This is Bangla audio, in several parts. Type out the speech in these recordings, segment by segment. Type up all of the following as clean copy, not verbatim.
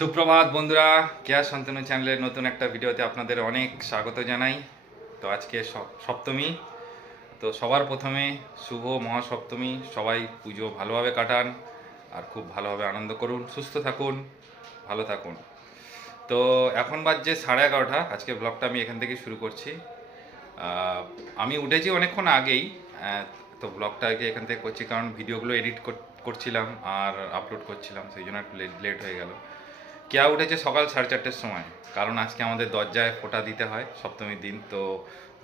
সুপ্রভাত বন্ধুরা, কেয়া শান্তনু চ্যানেলের নতুন একটা ভিডিওতে আপনাদের অনেক স্বাগত জানাই। তো আজকে সপ্তমী, তো সবার প্রথমে শুভ মহাসপ্তমী। সবাই পুজো ভালোভাবে কাটান আর খুব ভালোভাবে আনন্দ করুন, সুস্থ থাকুন, ভালো থাকুন। তো এখন বাজছে 11:30। আজকে ব্লগটা আমি এখান থেকে শুরু করছি। আমি উঠেছি অনেকক্ষণ আগেই, তো ব্লগটা আগে এখান থেকে করছি কারণ ভিডিওগুলো এডিট করছিলাম আর আপলোড করছিলাম, সেই জন্য একটু লেট হয়ে গেল। কেয়া উঠেছে সকাল 4:30-র সময়, কারণ আজকে আমাদের দরজায় ফোঁটা দিতে হয় সপ্তমীর দিন। তো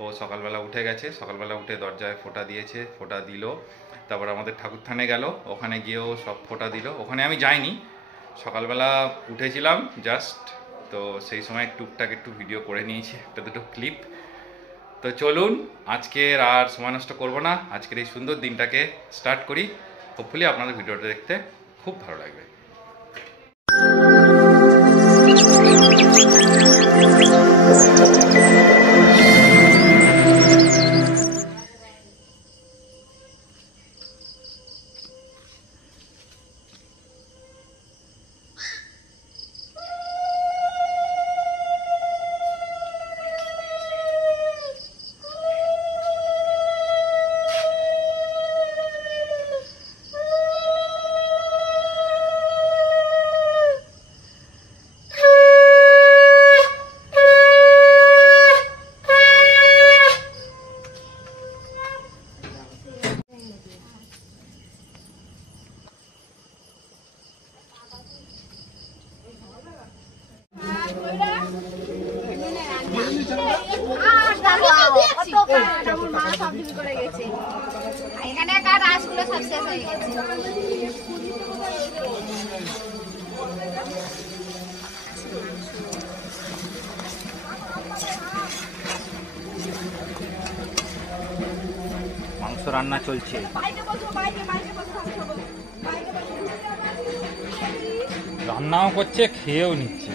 ও সকালবেলা উঠে গেছে, সকালবেলা উঠে দরজায় ফোঁটা দিয়েছে, ফোঁটা দিল। তারপর আমাদের ঠাকুরথানে গেল, ওখানে গিয়েও সব ফোঁটা দিল। ওখানে আমি যাইনি, সকালবেলা উঠেছিলাম জাস্ট, তো সেই সময় টুকটাক একটু ভিডিও করে নিয়েছি, একটা দুটো ক্লিপ। তো চলুন, আজকের আর সময় নষ্ট করবো না, আজকের এই সুন্দর দিনটাকে স্টার্ট করি। হোপফুলি আপনাদের ভিডিওটা দেখতে খুব ভালো লাগবে। মাংস রান্না চলছে, রান্নাও করছে, খেয়েও নিচ্ছে।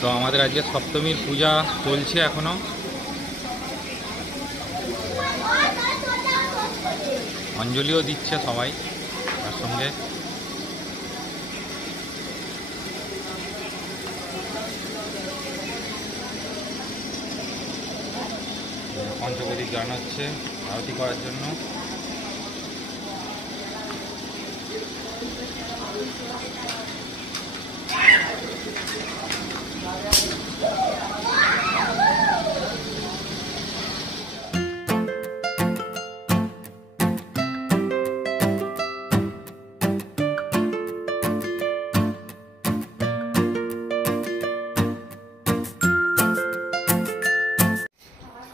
তো আমাদের আজকে সপ্তমীর পূজা চলছে এখনো। অঞ্জলিও দিচ্ছে সবাই তার সঙ্গে। পঞ্চবদী গান হচ্ছে আরতি করার জন্য।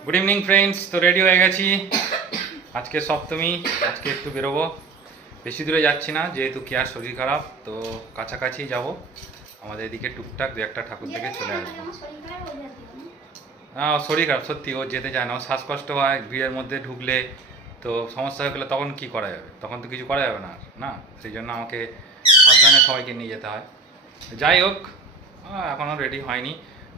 গুড ইভিনিং ফ্রেন্ডস, তো রেডি হয়ে গেছি। আজকে সপ্তমী, আজকে একটু বেরোবো, বেশি দূরে যাচ্ছি না যেহেতু কেয়ার শরীর খারাপ। তো কাছাকাছি যাব, আমাদের এদিকে টুকটাক দু একটা ঠাকুর থেকে চলে আসবো। শরীর খারাপ সত্যি, ও যেতে চায় না, ও শ্বাসকষ্ট হয় ভিড়ের মধ্যে ঢুকলে, তো সমস্যা হয়ে গেলে তখন কি করা যাবে, তখন তো কিছু করা যাবে না না, সেই জন্য আমাকে সাবধানে সবাইকে নিয়ে যেতে হয়। যাই হোক, এখনও রেডি হয়নি,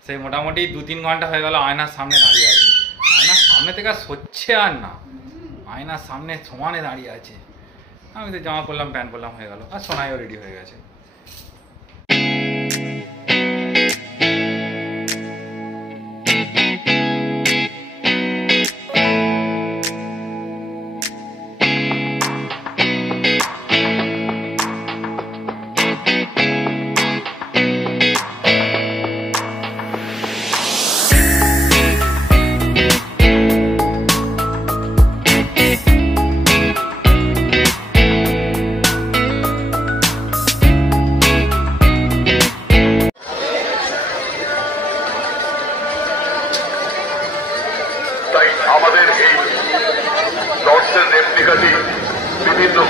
সেই মোটামুটি 2-3 ঘন্টা হয়ে গেল আয়নার সামনে দাঁড়িয়ে আছে। আয়নার সামনে থেকে আর সচ্ছে আর না, আয়নার সামনে সমানে দাঁড়িয়ে আছে। আমি তো জামা পরলাম, প্যান্ট পরলাম, হয়ে গেল। আর সোনাইও রেডি হয়ে গেছে।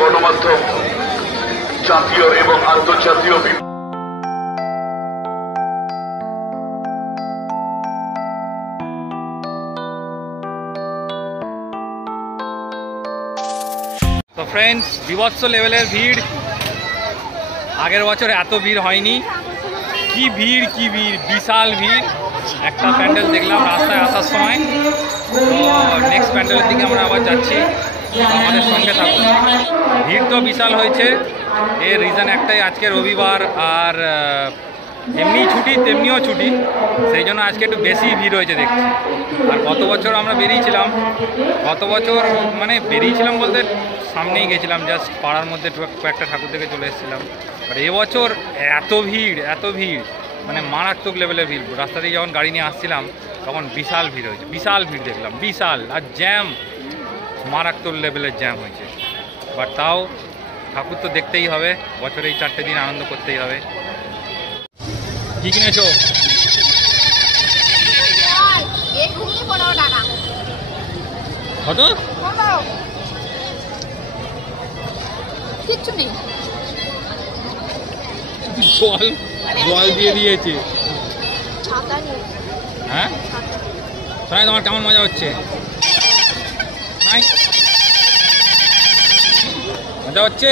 গণমাধ্যম জাতীয় এবং আন্তর্জাতীয় তো ফ্রেন্ডস, বিভৎস লেভেলের ভিড়। আগের বছর এত ভিড় হয়নি। কি ভিড়, কি ভিড়, বিশাল ভিড়। একটা প্যান্ডেল দেখলাম রাস্তায় আসার সময়। তো নেক্সট প্যান্ডেলের দিকে আমরা আবার যাচ্ছি, আমাদের সঙ্গে থাকুন। ভিড় তো বিশাল হয়েছে, এর রিজন একটাই, আজকে রবিবার আর এমনি ছুটি তেমনিও ছুটি, সেই জন্য আজকে একটু বেশি ভিড় হয়েছে দেখছি। আর গত বছর আমরা বেরিয়েছিলাম, গত বছর মানে বেরিয়েছিলাম বলতে সামনেই গেছিলাম, জাস্ট পাড়ার মধ্যে কয়েকটা ঠাকুর থেকে চলে এসেছিলাম। আর এবছর এত ভিড়, এত ভিড়, মানে মারাত্মক লেভেলের ভিড়। রাস্তা দিয়ে যখন গাড়ি নিয়ে আসছিলাম তখন বিশাল ভিড় হয়েছে, বিশাল ভিড় দেখলাম, বিশাল। আর জ্যাম, মারাত্মক লেভেলের জ্যাম হয়েছে। বাট তাও ঠাকুর তো দেখতেই হবে, বছরে এই 4টে দিন আনন্দ করতেই হবে। কি কিনেছো? কত? কিচ্ছু নেই, জল জল দিয়ে দিয়েছে। হ্যাঁ সোনাই, তোমার কেমন মজা হচ্ছে? মজা হচ্ছে?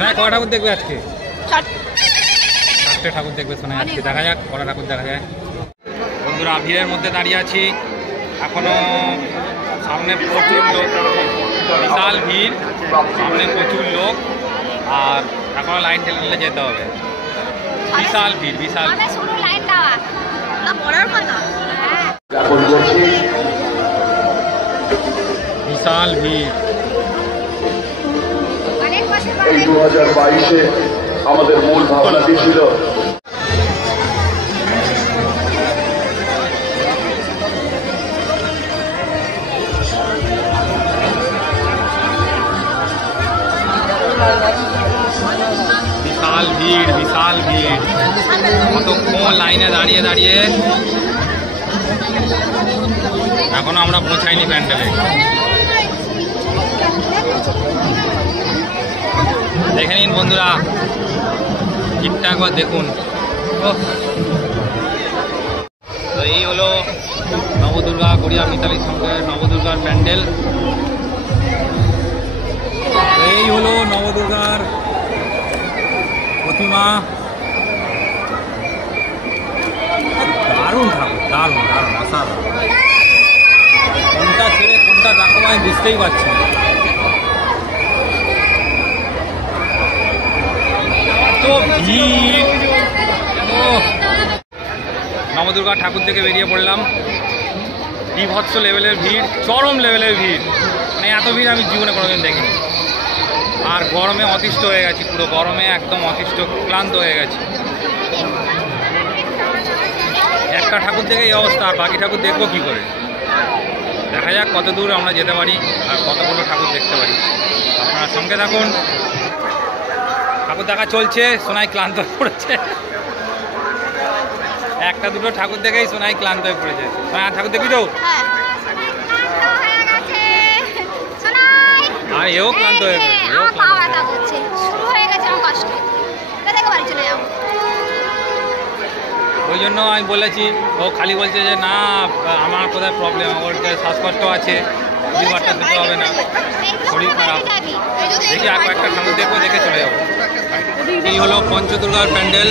হ্যাঁ, কটা ঠাকুর দেখবে আজকে? 4টে ঠাকুর দেখবে সোনাই আজকে। দেখা যাক কটা ঠাকুর দেখা যায়। বন্ধুরা, ভিড়ের মধ্যে দাঁড়িয়ে আছি এখনো, সামনে প্রচুর লোক, বিশাল ভিড়, সামনে প্রচুর লোক, আর এখনো লাইন ঠেলে ঠেলে যেতে হবে। বিশাল ভিড়, বিশাল বিশাল ভিড়। এই 2022-এ আমাদের মূল ভাবনাটি ছিল বিশাল ভিড়, বিশাল ভিড়। কতক্ষণ লাইনে দাঁড়িয়ে দাঁড়িয়ে এখনো আমরা পৌঁছাইনি প্যান্ডেলে। দেখে নিন বন্ধুরা, ভিড়টা একবার দেখুন। তো এই হলো নবদুর্গা গড়িয়া মিতালির সঙ্গে নবদুর্গার প্যান্ডেল। এই হলো নবদুর্গার প্রতিমা। দারুণ ঠাকুর, দারুণ দারুণ, অসাধারণ। কোনটা ছেড়ে কোনটা দেখো আমি বুঝতেই পারছি না। এত ভিড়। নবদুর্গা ঠাকুর থেকে বেরিয়ে পড়লাম। বিভৎস লেভেলের ভিড়, চরম লেভেলের ভিড়, মানে এত ভিড় আমি জীবনে কোনোদিন দেখিনি। আর গরমে অতিষ্ঠ হয়ে গেছি, পুরো গরমে একদম অতিষ্ঠ, ক্লান্ত হয়ে গেছি। একটা ঠাকুর দেখে এই অবস্থা, আর বাকি ঠাকুর দেখবো কী করে? দেখা যাক কত দূর আমরা যেতে পারি আর কতগুলো ঠাকুর দেখতে পারি। আপনারা সঙ্গে থাকুন। ঠাকুর দেখা চলছে, সোনাই ক্লান্ত হয়ে পড়েছে। একটা দুটো ঠাকুর দেখেই সোনাই ক্লান্ত হয়ে পড়েছে। সোনাই ঠাকুর দেখবি তো? আর এও ক্লান্ত হয়ে গেছে, এও ক্লান্ত হয়ে গেছে। ওই জন্য আমি বলেছি, ও খালি বলছে যে না আমার কোথায় প্রবলেম, ওর শ্বাসকষ্ট আছে, লিভারটা দিতে হবে না, শরীর খারাপ। দেখি আর কয়েকটা ঠাকুর দেখবো, দেখে চলে যাবো। এই হলো পঞ্চদুর্গার প্যান্ডেল।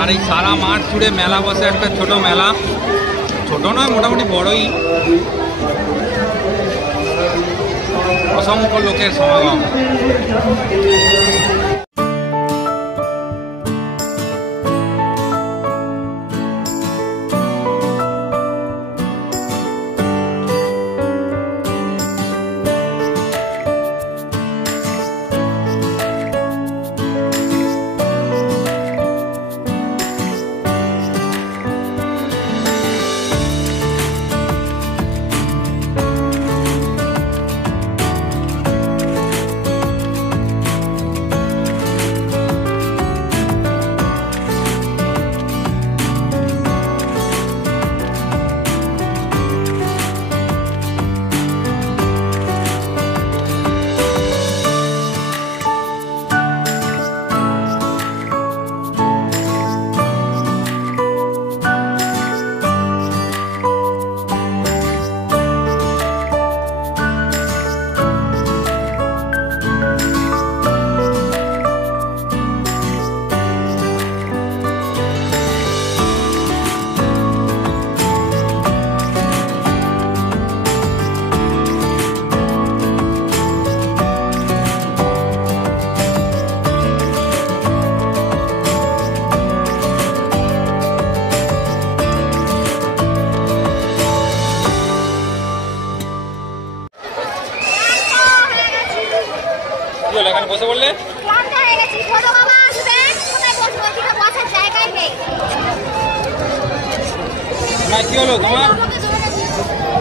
আর এই সারা মাঠ জুড়ে মেলা বসে, একটা ছোট মেলা, ছোট নয় মোটামুটি বড়ই। অসংখ্য লোকের সমাগম। বসে বললে ক্লান্ত হয়ে গেছি। ছোট মামা আসবে, কোথায় বসবো? এদিকে বসার জায়গাই নেই। না কি হলো তোমার?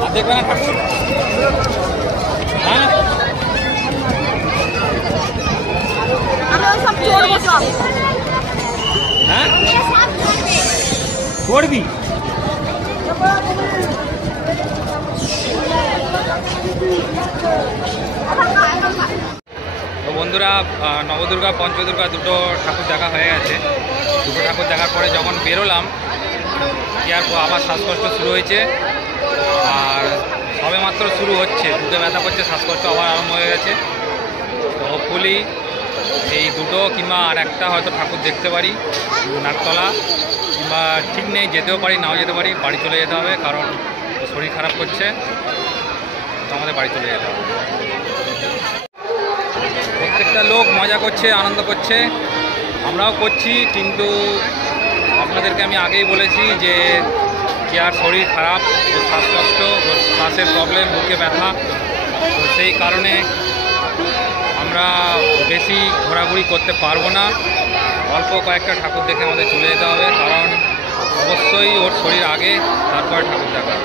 আর দেখবে না ঠাকুর? হ্যাঁ আমি ওই সব চড়বো সব। হ্যাঁ এরা সব চড়বে। করবি? তো বন্ধুরা নবদুর্গা পঞ্চদুর্গা দুটো ঠাকুর দেখা হয়ে গেছে। দুটো ঠাকুর দেখার পরে যখন বেরোলাম কি আর আবার শ্বাসকষ্ট শুরু হয়েছে, আর সবে মাত্র শুরু হচ্ছে, বুকে ব্যথা করছে, শ্বাসকষ্ট আবার আরম্ভ হয়ে গেছে। তো হোপফুলি এই দুটো কিংবা আর একটা হয়তো ঠাকুর দেখতে পারি নাকতলা, কিংবা ঠিক নেই, যেতেও পারি নাও যেতে পারি। বাড়ি চলে যেতে হবে কারণ শরীর খারাপ করছে, তো আমাদের বাড়ি চলে যেতে হবে। প্রত্যেকটা লোক মজা করছে, আনন্দ করছে, আমরাও করছি, কিন্তু আপনাদেরকে আমি আগেই বলেছি যে কি আর শরীর খারাপ, ওর শ্বাসকষ্ট, ওর শ্বাসের প্রবলেম, বুকে ব্যথা, তো সেই কারণে আমরা বেশি ঘোরাঘুরি করতে পারবো না। অল্প কয়েকটা ঠাকুর দেখে আমাদের চলে যেতে হবে, কারণ অবশ্যই ওর শরীর আগে, তারপরে ঠাকুর দেখা।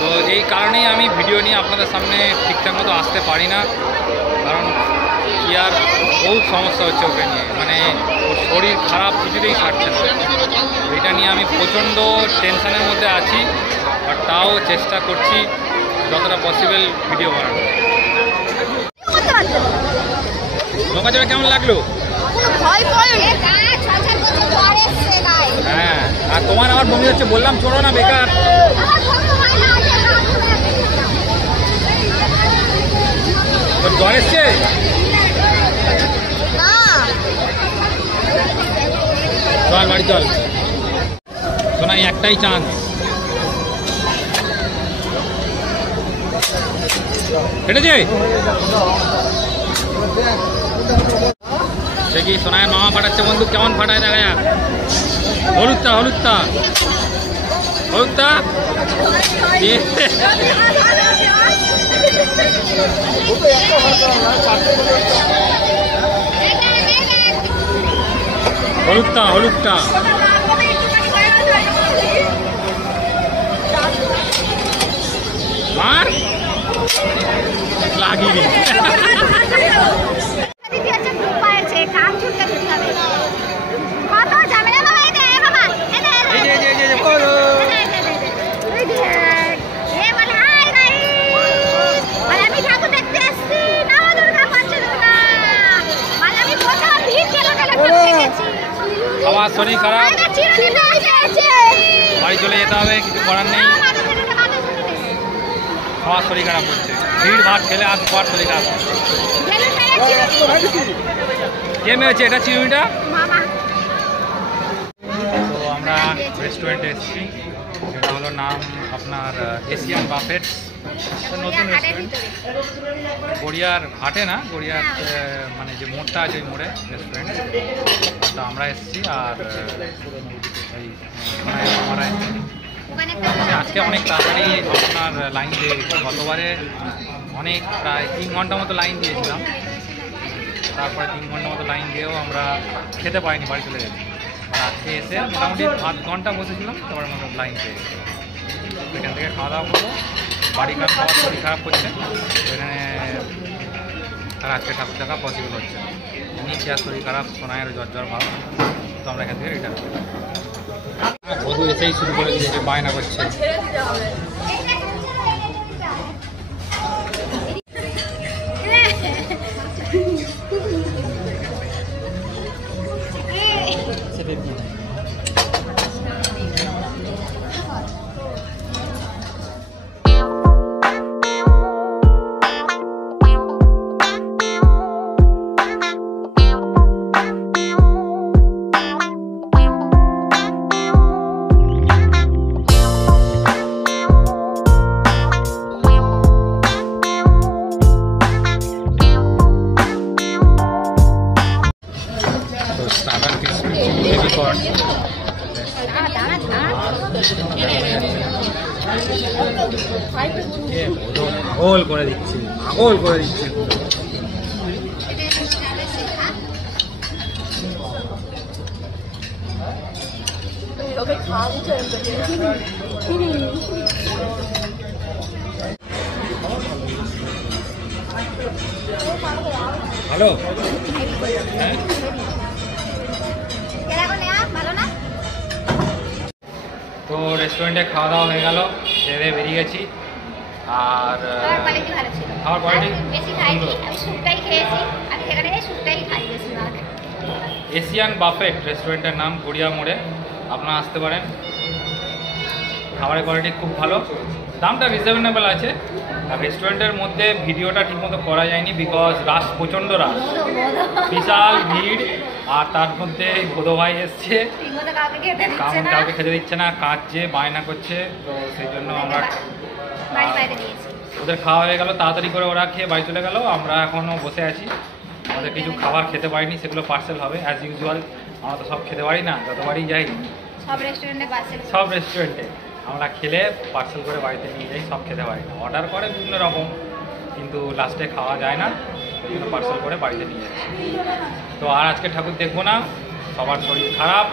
তো এই কারণেই আমি ভিডিও নিয়ে আপনাদের সামনে ঠিকঠাক মতো আসতে পারি না, কারণ কি আর বহুত সমস্যা হচ্ছে ওকে নিয়ে, মানে ওর শরীর খারাপ কিছুতেই ছাড়ছে না। এটা নিয়ে আমি প্রচণ্ড টেনশনের মধ্যে আছি, আর তাও চেষ্টা করছি যতটা পসিবল ভিডিও বানানো। লোকাচড়া কেমন লাগলো? হ্যাঁ, আর তোমার আমার বমি হচ্ছে, বললাম চড়ো না, বেকার। জ্বর এসছে? চল বাড়ি চল। শোনাই একটাই চান্স, কেটেছে দেখি। সোনায়ের মামা ফাটাচ্ছে বন্দুক, কেমন ফাটায় দেখা যাক। হলুদটা হলুদটা হলুদটা হলুদটা হলুদটা আর লাগিয়ে আমার শরীর খারাপ, বাড়ি চলে যেতে হবে, কিছু করার নেই। আমার শরীর খারাপ হচ্ছে, ভিড় ভাড় খেলে আর পর শরীর খারাপ হচ্ছে। কে মেয়েছে এটা চিরুনিটা? তো আমরা রেস্টুরেন্টে এসেছি, যেটা হলো নাম আপনার এশিয়ান বাফেট, নতুন রেস্টুরেন্ট। গড়িয়ার হাটে না, গড়িয়ার মানে যে মোড়টা আছে ওই মোড়ে রেস্টুরেন্ট। তো আমরা এসেছি, আর এই আমরা আজকে অনেক তাড়াতাড়ি আপনার লাইন দিয়ে গেছি। গতবারে অনেক প্রায় 3 ঘন্টা মতো লাইন দিয়েছিলাম, তারপরে 3 ঘন্টা মতো লাইন দিয়েও আমরা খেতে পাইনি, বাড়ি চলে গেছি। আর আজকে এসে মোটামুটি 8 ঘন্টা বসেছিলাম, তারপরে মতো লাইন পেয়ে গেছি। এখান থেকে খাওয়া দাওয়া করবো, বাড়ি কাজ খাওয়া, শরীর খারাপ করছে এখানে, আর আজকে ঠাকুর দেখা পসিবল হচ্ছে না। নিচে আর শরীর খারাপ, সোনায়ের জ্বর ভাব, তো আমরা এখান থেকে রিটার্ন করি। বধূ এসেই শুরু করে দিয়েছে, বায়না করছে। পাগল করে দিচ্ছে, পাগল করে দিচ্ছে। 被扛着的，ভালো হ্যাঁ এরকম নেয়া ভালো না? তো রেস্টুরেন্টে খাওয়া দাওয়া হয়ে গেল, খেয়ে বেরিয়ে গেছি। আর খাবার কোয়ালিটি ভালো ছিল। খাবার quality আমি বেশি খাইনি, আমি স্যুপটাই খেয়েছি। আমি সেখানে স্যুপটাই খাই বেশিরভাগ। এশিয়ান বাফেট রেস্টুরেন্টের নাম, গড়িয়া মোড়ে, আপনারা আসতে পারেন। খাবারের কোয়ালিটি খুব ভালো, দামটা রিজনেবল আছে। আর রেস্টুরেন্টের মধ্যে ভিডিওটা ঠিকমতো করা যায়নি, বিকজ রাশ, প্রচণ্ড রাশ, বিশাল ভিড়। আর তার মধ্যে গোদো ভাই এসছে, ঠিকমতো কাউকে খেতে দিচ্ছে না। কাউকে খেতে দিচ্ছে না, কাঁদছে, বায়না করছে। তো সেই জন্য আমরা বাড়ি বাইরে নিয়েছি। ওদের খাওয়া হয়ে গেল, তাড়াতাড়ি করে ওরা খেয়ে বাড়ি চলে গেল। আমরা এখনও বসে আছি, আমাদের কিছু খাবার খেতে পারিনি, সেগুলো পার্সেল হবে অ্যাজ ইউজুয়াল। আমরা তো সব খেতে পারি না, যতবারই যাই সব রেস্টুরেন্টে পার্সেল। সব রেস্টুরেন্টে আমরা খেলে পার্সেল করে বাড়িতে নিয়ে যাই, সব খেতে পারি না। অর্ডার করে বিভিন্ন রকম, কিন্তু লাস্টে খাওয়া যায় না, ওই জন্য পার্সেল করে বাড়িতে নিয়ে যাচ্ছি। তো আর আজকে ঠাকুর দেখবো না, সবার শরীর খারাপ,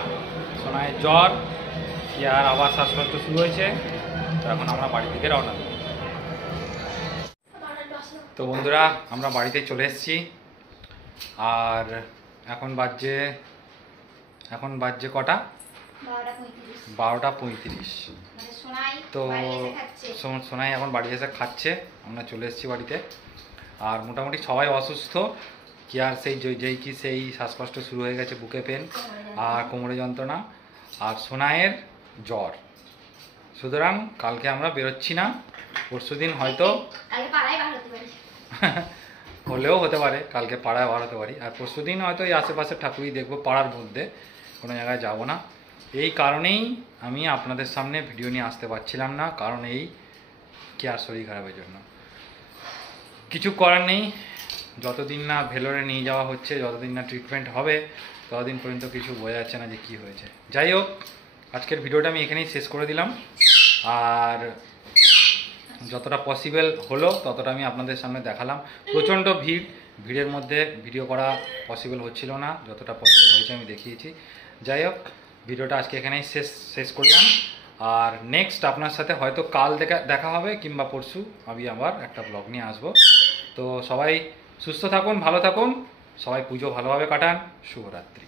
সোনায় জ্বর, কি আর আবার শ্বাসকষ্ট শুরু হয়েছে। তো এখন আমরা বাড়ি থেকে রওনা দেবো। তো বন্ধুরা, আমরা বাড়িতে চলে এসেছি। আর এখন বাজছে কটা? 12:35। মানে সোনাই তো বাড়ি এসে খাচ্ছে। সোনাই এখন বাড়ি এসে খাচ্ছে, আমরা চলে এসেছি বাড়িতে। আর মোটামুটি সবাই অসুস্থ, কি আর সেই শ্বাসকষ্ট শুরু হয়ে গেছে, বুকে পেন আর কোমরে যন্ত্রণা, আর সোনাইয়ের জ্বর। সুতরাং কালকে আমরা বেরোচ্ছি না, পরশুদিন হয়তো আগে পাড়ায় বার হতে পারি। হলেও হতে পারে, কালকে পাড়ায় বার হতে পারি। আর পরশুদিন হয়তো এই আশেপাশের ঠাকুরই দেখবো, পাড়ার মধ্যে, কোনো জায়গায় যাব না। এই কারণেই আমি আপনাদের সামনে ভিডিও নিয়ে আসতে পারছিলাম না, কারণ এই কি আর শরীর খারাপের জন্য। কিছু করার নেই, যতদিন না ভেলোরে নিয়ে যাওয়া হচ্ছে, যতদিন না ট্রিটমেন্ট হবে, ততদিন পর্যন্ত কিছু বোঝা যাচ্ছে না যে কী হয়েছে। যাই হোক, আজকের ভিডিওটা আমি এখানেই শেষ করে দিলাম। আর যতটা পসিবল হলো ততটা আমি আপনাদের সামনে দেখালাম। প্রচণ্ড ভিড়ের মধ্যে ভিডিও করা পসিবল হচ্ছিল না, যতটা পসিবল হয়েছে আমি দেখিয়েছি। যাই হোক, ভিডিওটা আজকে এখানেই শেষ করলাম। আর নেক্সট আপনার সাথে হয়তো কাল দেখা হবে, কিংবা পরশু আমি আবার একটা ব্লগ নিয়ে আসবো। তো সবাই সুস্থ থাকুন, ভালো থাকুন, সবাই পুজো ভালোভাবে কাটান। শুভরাত্রি।